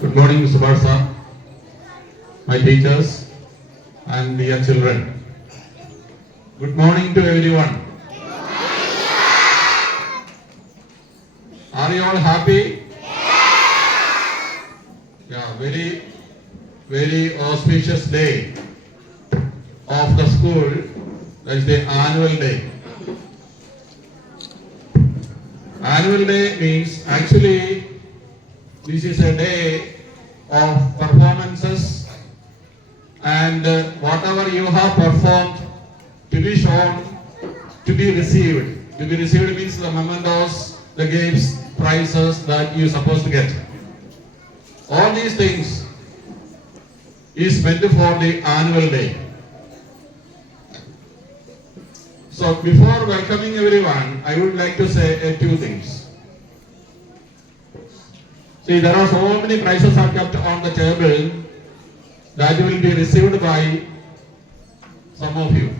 Good morning, Mr. Barsa, my teachers, and dear children. Good morning to everyone. Are you all happy? Yeah, very auspicious day of the school. That is the annual day. Annual day means actually this is a day of performances and whatever you have performed to be shown, to be received. To be received means the mementos, the gifts, prizes that you are supposed to get. All these things is meant for the annual day. So before welcoming everyone, I would like to say two things. See, there are so many prizes are kept on the table that will be received by some of you.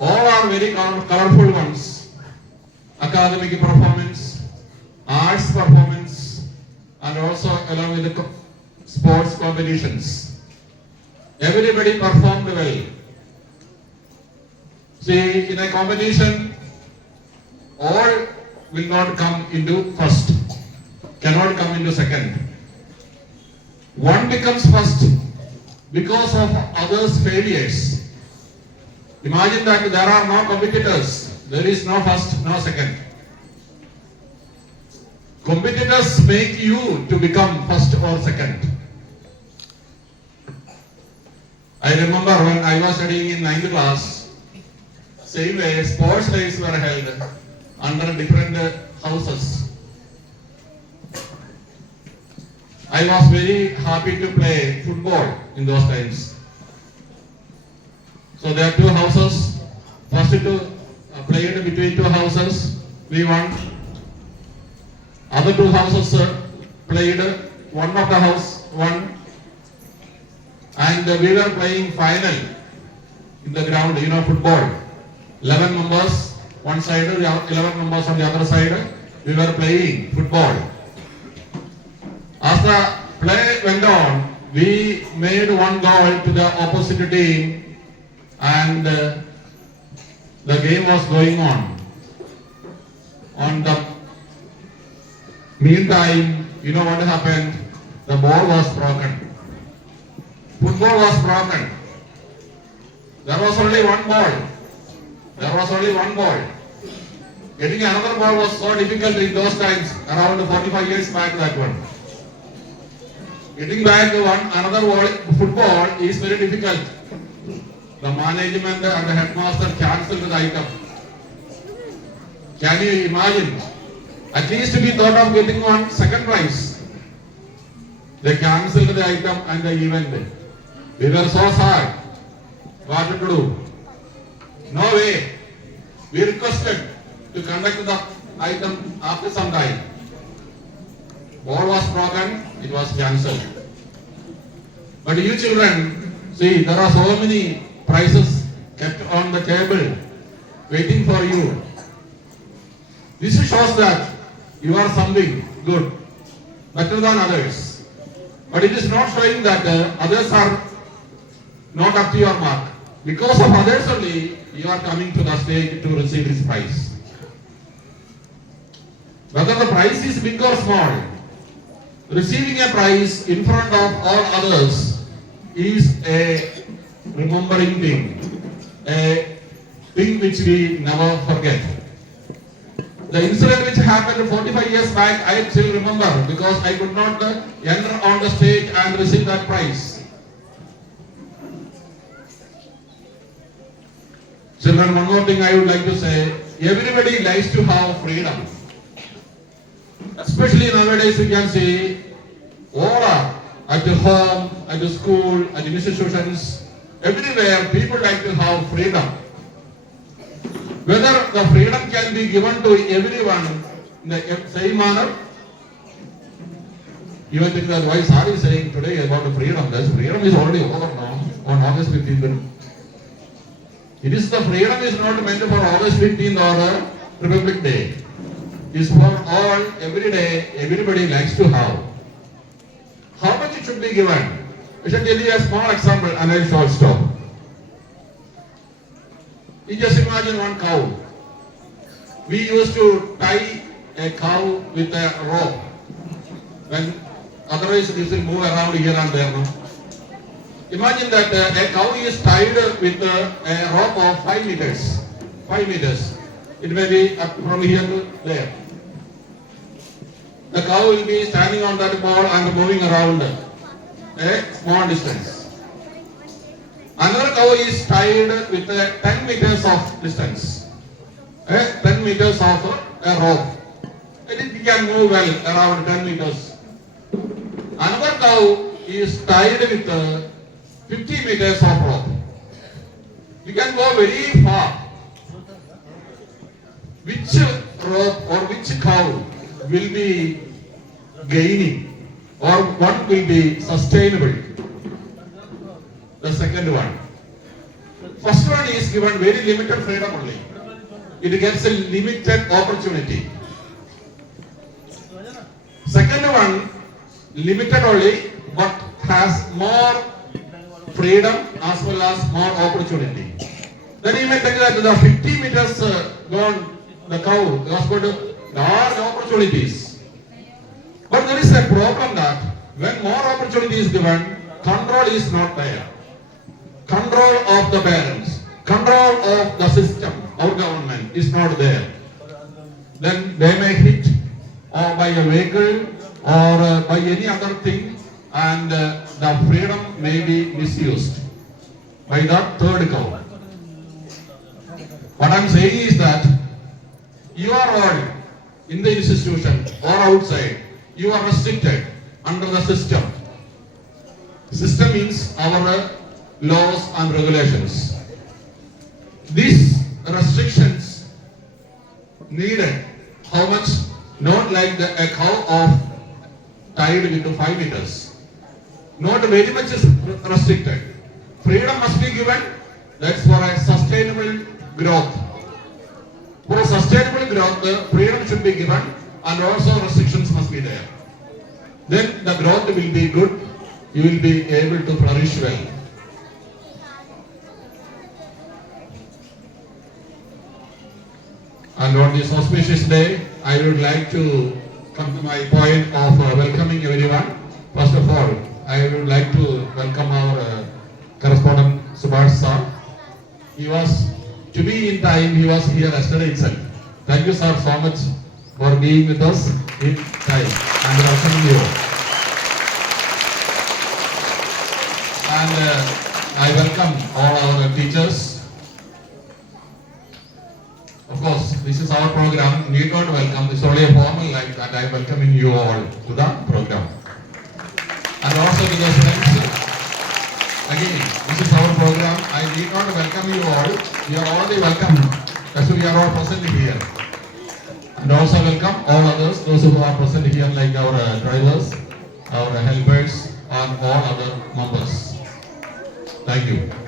All are very colorful ones. Academic performance, arts performance, and also along with the sports competitions. Everybody performed well. See, in a competition, all will not come into first, cannot come into second. One becomes first because of others' failures. Imagine that there are no competitors, there is no first, no second. Competitors make you to become first or second. I remember when I was studying in 9th class, same way sports days were held under different houses. I was very happy to play football in those times. So there are two houses. First two played between two houses. We won. Other two houses played. One of the house won. And we were playing final in the ground, football. 11 members. One side, 11 members on the other side, we were playing football. As the play went on, we made one goal to the opposite team and the game was going on. On the meantime, you know what happened? The ball was broken. Football was broken. There was only one ball. There was only one ball. Getting another ball was so difficult in those times, around 45 years back that one. Getting back another ball, football is very difficult. The management and the headmaster cancelled the item. Can you imagine? At least we thought of getting one second prize. They cancelled the item and the event. We were so sad. What to do? No way. We requested to conduct the item after some time. Ball was broken, it was cancelled. But you children, see, there are so many prizes kept on the table waiting for you. This shows that you are something good, better than others. But it is not showing that others are not up to your mark. Because of others only, you are coming to the stage to receive this prize. Whether the prize is big or small, receiving a prize in front of all others is a remembering thing, a thing which we never forget. The incident which happened 45 years back, I still remember because I could not enter on the stage and receive that prize. Children, one more thing I would like to say, everybody likes to have freedom. Especially nowadays you can see all are at the home, at the school, at the institutions, everywhere people like to have freedom. Whether the freedom can be given to everyone in the same manner, you will think that why Sir is saying today about the freedom. That freedom is already over now on August 15th. It is the freedom is not meant for August 15th or Republic Day. is for all, every day, everybody likes to have. How much it should be given? I shall tell you a small example and I shall stop. You just imagine one cow. We used to tie a cow with a rope. When otherwise it will move around here and there. No? Imagine that a cow is tied with a rope of 5 meters. 5 meters. It may be up from here to there. The cow will be standing on that ball and moving around a small distance. Another cow is tied with 10 meters of distance. 10 meters of a rope. It can move well around 10 meters. Another cow is tied with 50 meters of rope. You can go very far. Which rope or which cow will be gaining or one will be sustainable? The second one. First one is given very limited freedom only. It gets a limited opportunity. Second one, limited only, but has more freedom as well as more opportunity. Then you may think that the 50 meters gone, the cow has got large opportunities. But there is a problem that when more opportunity is given, control is not there. Control of the parents, control of the system, our government is not there. Then they may hit or by a vehicle or by any other thing, and the freedom may be misused by the third cow. What I am saying is that you are all in the institution or outside, you are restricted under the system. System means our laws and regulations. These restrictions needed how much? Not like a cow of tied with 5 meters. Not very much is restricted. Freedom must be given. That's for a sustainable growth. For sustainable growth, freedom should be given and also restrictions must be there. Then the growth will be good. You will be able to flourish well. And on this auspicious day, I would like to come to my point of welcoming everyone. First of all, I would like to welcome our correspondent Subhash sir. He was to be in time. He was here yesterday itself. Thank you, sir, so much for being with us in time and welcoming you. And I welcome all our teachers. Of course, this is our program. Need not welcome. It's only a formal like that. I am welcoming you all to the program. And also to the friends. Again, this is our program. I need not welcome you all. You are already welcome. That's why we are all present here. And also welcome all others, those who are present here, like our drivers, our helpers, and all other members. Thank you.